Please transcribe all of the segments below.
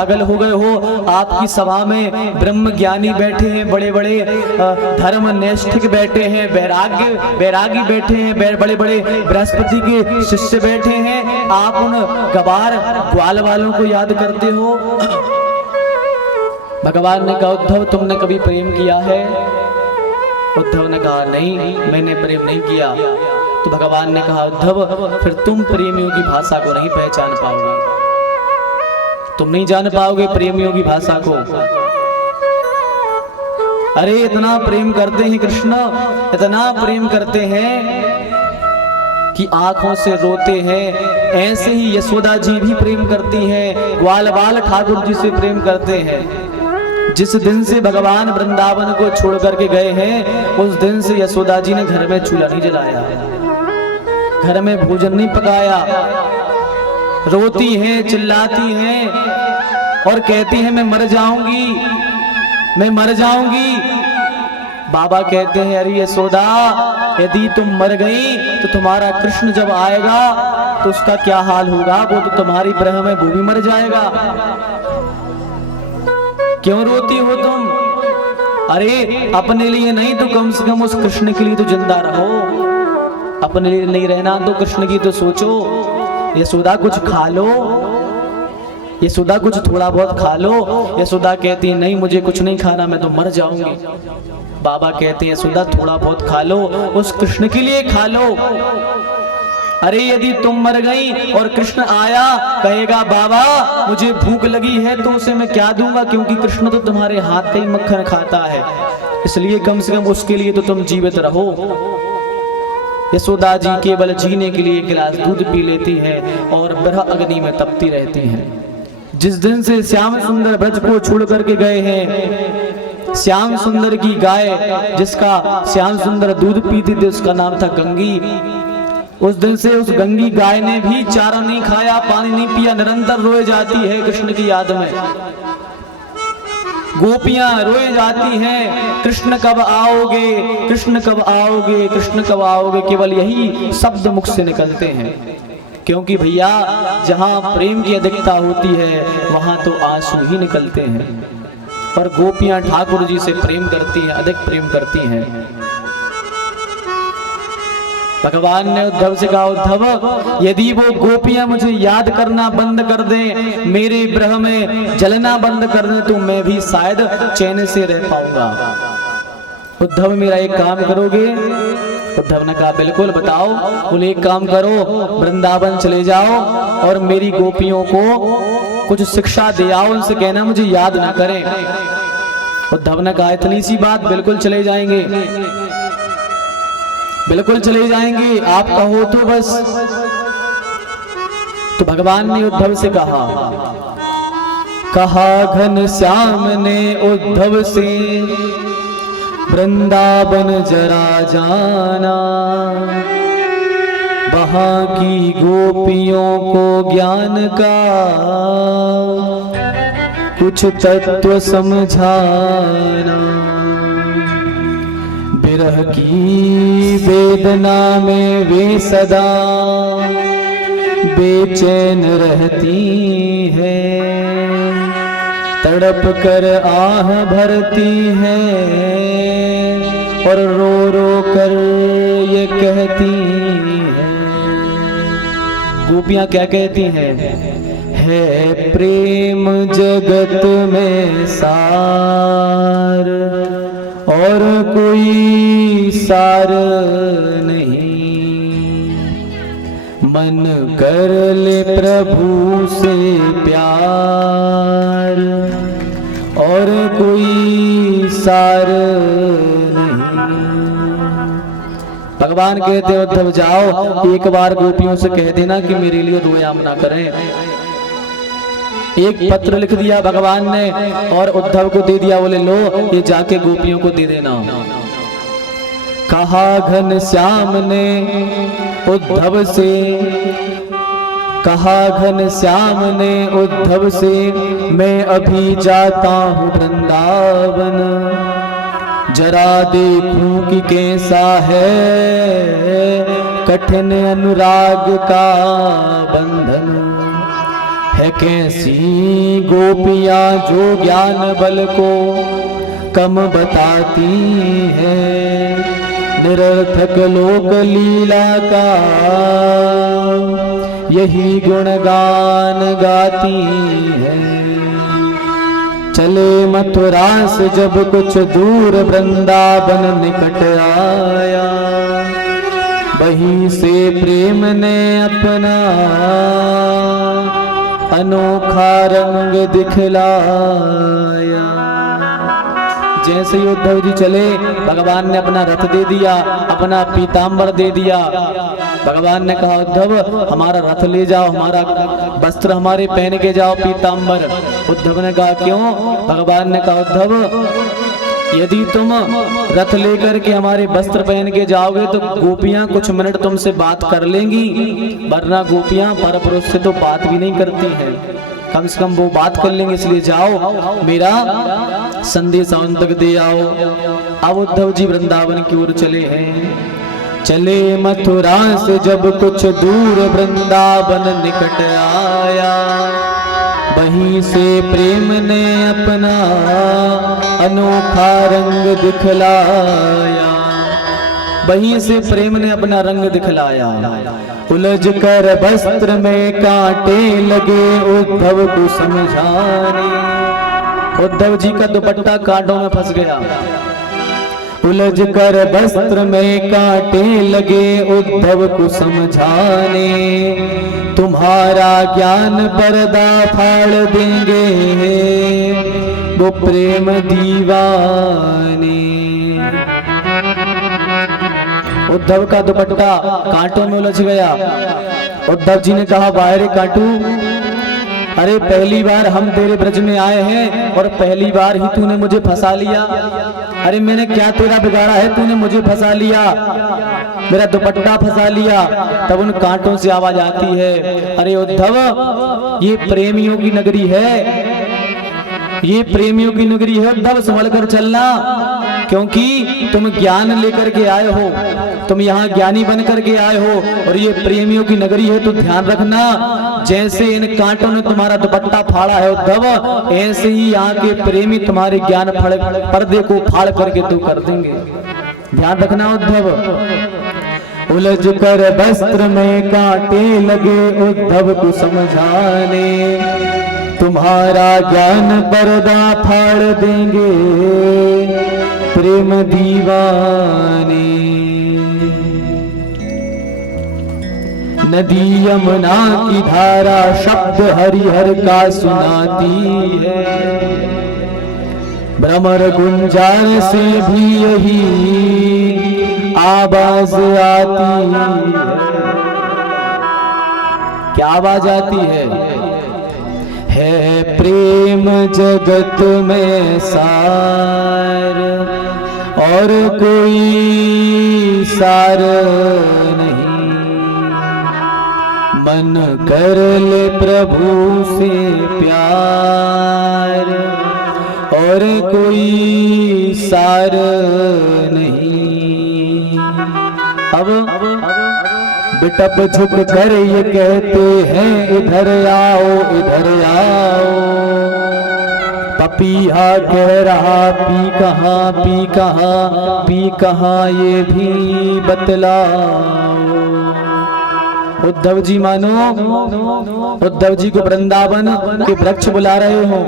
पागल हो गए हो? आपकी सभा में ब्रह्म ज्ञानी बैठे हैं, बड़े बड़े धर्म निष्ठिक बैठे हैं, वैरागी बैठे हैं, बड़े बड़े बृहस्पति के शिष्य बैठे हैं, आप उन गवार ग्वाल वालों को याद करते हो? भगवान ने कहा उद्धव तुमने कभी प्रेम किया है? उद्धव ने कहा नहीं, मैंने प्रेम नहीं किया। तो भगवान ने कहा उद्धव फिर तुम प्रेमियों की भाषा को नहीं पहचान पाओगे, तुम नहीं जान पाओगे प्रेमियों की भाषा को। अरे इतना प्रेम करते हैं कृष्ण, इतना प्रेम करते हैं कि आंखों से रोते हैं। ऐसे ही यशोदा जी भी प्रेम करती हैं, ग्वाल बाल ठाकुर जी से प्रेम करते हैं। जिस दिन से भगवान वृंदावन को छोड़ करके गए हैं उस दिन से यशोदा जी ने घर में चूल्हा नहीं जलाया, घर में भोजन नहीं पकाया, रोती हैं, चिल्लाती हैं और कहती हैं मैं मर जाऊंगी, मैं मर जाऊंगी। बाबा कहते हैं अरे यशोदा यदि तुम मर गई तो तुम्हारा कृष्ण जब आएगा तो उसका क्या हाल होगा? वो तो तुम्हारी ब्रह में वो भी मर जाएगा। क्यों रोती हो तुम? अरे अपने लिए नहीं तो कम से कम उस कृष्ण के लिए तो जिंदा रहो। अपने लिए नहीं रहना तो कृष्ण की तो सोचो। यशोदा कुछ खा लो, यशोदा कुछ थोड़ा बहुत खा लो। यशोदा कहती नहीं मुझे कुछ नहीं खाना, मैं तो मर जाऊंगी। बाबा कहते हैं यशोदा थोड़ा बहुत खा लो, उस कृष्ण के लिए खा लो। अरे यदि तुम मर गई और कृष्ण आया कहेगा बाबा मुझे भूख लगी है तो उसे मैं क्या दूंगा, क्योंकि कृष्ण तो तुम्हारे हाथ का ही मक्खन खाता है, इसलिए कम से कम उसके लिए तो तुम जीवित रहो। यशोदा जी केवल जीने के लिए एक गिलास दूध पी लेती हैं और ब्रह्म अग्नि में तपती रहती हैं। जिस दिन से श्याम सुंदर ब्रज को छोड़ करके गए हैं, श्याम सुंदर की गाय जिसका श्याम सुंदर दूध पीती थी उसका नाम था गंगी। उस दिन से उस गंगी गाय ने भी चारा नहीं खाया, पानी नहीं पिया, निरंतर रोए जाती है कृष्ण की याद में। गोपियां रोए जाती हैं कृष्ण कब आओगे, कृष्ण कब आओगे, कृष्ण कब आओगे, केवल यही शब्द मुख से निकलते हैं। क्योंकि भैया जहां प्रेम की अधिकता होती है वहां तो आंसू ही निकलते हैं। और गोपियां ठाकुर जी से प्रेम करती हैं, अधिक प्रेम करती हैं। भगवान ने उद्धव से कहा उद्धव यदि वो गोपियां मुझे याद करना बंद कर दें, मेरे ब्रह में जलना बंद कर दें, तो मैं भी शायद चैन से रह पाऊंगा। उद्धव मेरा एक काम करोगे? उद्धव ने कहा बिल्कुल बताओ। बोले एक काम करो, वृंदावन चले जाओ और मेरी गोपियों को कुछ शिक्षा दे आओ, उनसे कहना मुझे याद ना करें। उद्धव ने कहा इतनी सी बात, बिल्कुल चले जाएंगे, बिल्कुल चले जाएंगे, आप कहो तो बस। तो भगवान ने उद्धव से कहा घन श्याम ने उद्धव से वृंदावन जरा जाना, वहां की गोपियों को ज्ञान का कुछ तत्व समझाना। विरह की वेदना में वे सदा बेचैन रहती है, तड़प कर आह भरती हैं और रो रो कर ये कहती हैं। गोपियां क्या कहती हैं? है प्रेम जगत में सार और कोई सार नहीं, मन कर ले प्रभु से प्यार और कोई सार नहीं। भगवान कहते हैं उद्धव जाओ एक बार गोपियों से कह देना कि मेरे लिए रोयाम ना करें। एक पत्र लिख दिया भगवान ने और उद्धव को दे दिया, बोले लो ये जाके गोपियों को दे देना। कहा घन श्याम ने उद्धव से, कहा घन श्याम ने उद्धव से मैं अभी जाता हूँ वृंदावन, जरा देखूं कि कैसा है कठिन अनुराग का बंधन। है कैसी गोपियां जो ज्ञान बल को कम बताती है, निरर्थक लोक लीला का यही गुणगान गाती है। चले मथुरा से जब कुछ दूर वृंदावन निकट आया, वहीं से प्रेम ने अपना अनोखा रंग दिखलाया। जैसे ही उद्धव जी चले, भगवान ने अपना रथ दे दिया, अपना पीताम्बर दे दिया। भगवान ने कहा उद्धव हमारा रथ ले जाओ, हमारा वस्त्र हमारे पहन के जाओ पीताम्बर। उद्धव ने कहा क्यों? भगवान ने कहा उद्धव यदि तुम रथ लेकर के हमारे वस्त्र पहन के जाओगे तो गोपियां कुछ मिनट तुमसे बात कर लेंगी, वरना गोपियां परपुरुष से तो बात भी नहीं करती हैं, कम से कम वो बात कर लेंगे, इसलिए जाओ मेरा संदेश उन तक दे आओ। अब उद्धव जी वृंदावन की ओर चले हैं। चले मथुरा से जब कुछ दूर वृंदावन निकट आया, वहीं से प्रेम ने अपना अनोखा रंग दिखलाया। वहीं से प्रेम ने अपना रंग दिखलाया। उलझ कर वस्त्र में कांटे लगे उद्धव को समझाने। उद्धव जी का दुपट्टा कांटों में फंस गया। उलझ कर वस्त्र में कांटे लगे उद्धव को समझाने, तुम्हारा ज्ञान पर्दा फाड़ देंगे वो प्रेम दीवाने। उद्धव का दुपट्टा कांटों में उलझ गया। उद्धव जी ने कहा बाहर काटू, अरे पहली बार हम तेरे ब्रज में आए हैं और पहली बार ही तूने मुझे फंसा लिया। अरे मैंने क्या तेरा बिगाड़ा है, तूने मुझे फंसा लिया, मेरा दुपट्टा फंसा लिया। तब उन कांटों से आवाज आती है, अरे उद्धव ये प्रेमियों की नगरी है, ये प्रेमियों की नगरी है उद्धव, संभल कर चलना, क्योंकि तुम ज्ञान लेकर के आए हो, तुम यहाँ ज्ञानी बन करके आए हो और ये प्रेमियों की नगरी है, तो ध्यान रखना जैसे इन कांटों ने तुम्हारा दुपट्टा फाड़ा है उद्धव, ऐसे ही यहाँ के प्रेमी तुम्हारे ज्ञान पर्दे को फाड़ करके तो कर देंगे, ध्यान रखना उद्धव। उलझ कर वस्त्र में कांटे लगे उद्धव को समझाने, तुम्हारा ज्ञान पर्दा फाड़ देंगे प्रेम दीवाने। नदी यमुना की धारा शब्द हरिहर का सुनाती है, भ्रमर गुंजार से भी यही आवाज आती है। क्या आवाज आती है प्रेम जगत में सार और कोई सार नहीं, मन कर ले प्रभु से प्यार और कोई सार नहीं। अब बिटप झुक कर ये कहते हैं इधर आओ इधर आओ, पपीहा कह रहा पी कहाँ पी कहाँ पी कहाँ ये भी बतलाओ। उद्धव जी मानो, उद्धव जी को वृंदावन के वृक्ष बुला रहे हो,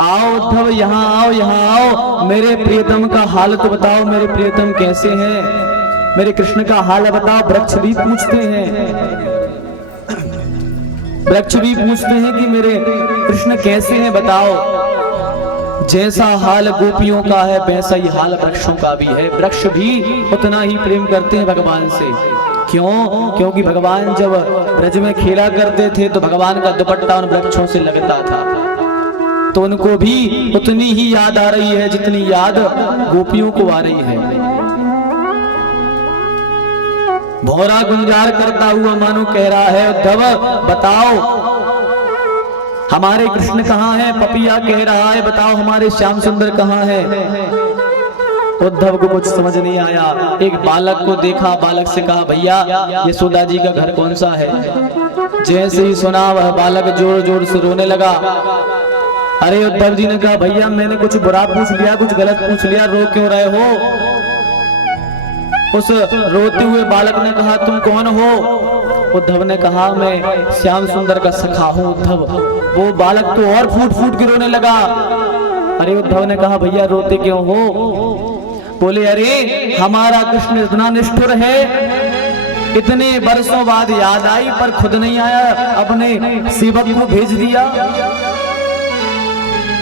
आओ उद्धव यहाँ आओ यहाँ आओ, मेरे प्रियतम का हाल तो बताओ, मेरे प्रियतम कैसे हैं, मेरे कृष्ण का हाल बताओ। वृक्ष भी पूछते हैं, वृक्ष भी पूछते हैं कि मेरे कृष्ण कैसे हैं बताओ। जैसा हाल गोपियों का है वैसा ही हाल वृक्षों का भी है, वृक्ष भी उतना ही प्रेम करते हैं भगवान से। क्यों? क्योंकि भगवान जब ब्रज में खेला करते थे तो भगवान का दुपट्टा उन वृक्षों से लगता था, तो उनको भी उतनी ही याद आ रही है जितनी याद गोपियों को आ रही है। भौरा गुंजार करता हुआ मानो कह रहा है उद्धव बताओ हमारे कृष्ण कहाँ हैं। पपिया कह रहा है बताओ हमारे श्याम सुंदर कहाँ हैं। उद्धव को कुछ समझ नहीं आया। एक बालक को देखा, बालक से कहा भैया यशोदा जी का घर कौन सा है। जैसे ही सुना वह बालक जोर जोर से रोने लगा। अरे उद्धव जी ने कहा भैया मैंने कुछ बुरा पूछ लिया, कुछ गलत पूछ लिया, रो क्यों रहे हो? उस रोते हुए बालक ने कहा तुम कौन हो? उद्धव ने कहा मैं श्याम सुंदर का सखा हूं उद्धव। वो बालक तो और फूट फूट के रोने लगा। अरे उद्धव ने कहा भैया रोते क्यों हो? बोले अरे हमारा कृष्ण इतना निष्ठुर है, इतने वर्षों बाद याद आई पर खुद नहीं आया, अपने सेवक को भेज दिया।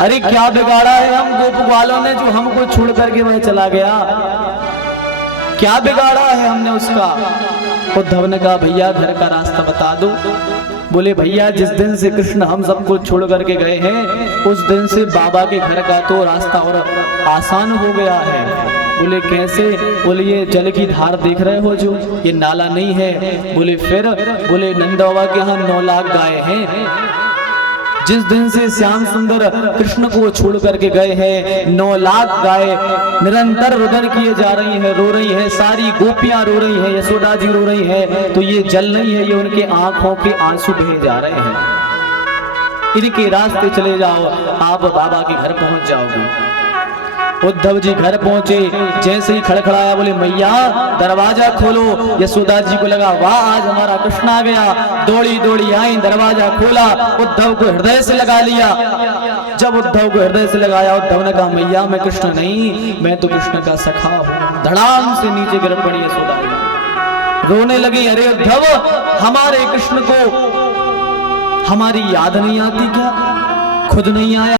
अरे क्या बिगाड़ा है हम गोप वालों ने जो हमको छोड़ करके वह चला गया? क्या बिगाड़ा है हमने उसका? उद्धव ने कहा भैया घर का रास्ता बता दो। बोले भैया जिस दिन से कृष्ण हम सबको छोड़ करके गए हैं उस दिन से बाबा के घर का तो रास्ता और आसान हो गया है। बोले कैसे? बोले ये जल की धार देख रहे हो जो ये नाला नहीं है। बोले फिर? बोले नंद बाबा के यहाँ 9 लाख गाय हैं। जिस दिन से श्याम सुंदर कृष्ण को छोड़ करके गए हैं 9 लाख गाय निरंतर रुदन किए जा रही है, रो रही है, सारी गोपियां रो रही है, यशोदा जी रो रही है। तो ये जल नहीं है, ये उनके आंखों के आंसू बहे जा रहे हैं। इनके रास्ते चले जाओ, आप बाबा के घर पहुंच जाओगे। उद्धव जी घर पहुंचे, जैसे ही खड़खड़ाया बोले मैया दरवाजा खोलो। यशोदा जी को लगा वाह आज हमारा कृष्ण आ गया, दौड़ी दौड़ी आई, दरवाजा खोला, उद्धव को हृदय से लगा लिया। जब उद्धव को हृदय से लगाया उद्धव ने कहा मैया मैं कृष्ण नहीं, मैं तो कृष्ण का सखा हूं। धड़ाम से नीचे गिर पड़ी यशोदा जी, रोने लगी। अरे उद्धव हमारे कृष्ण को हमारी याद नहीं आती क्या? खुद नहीं आया?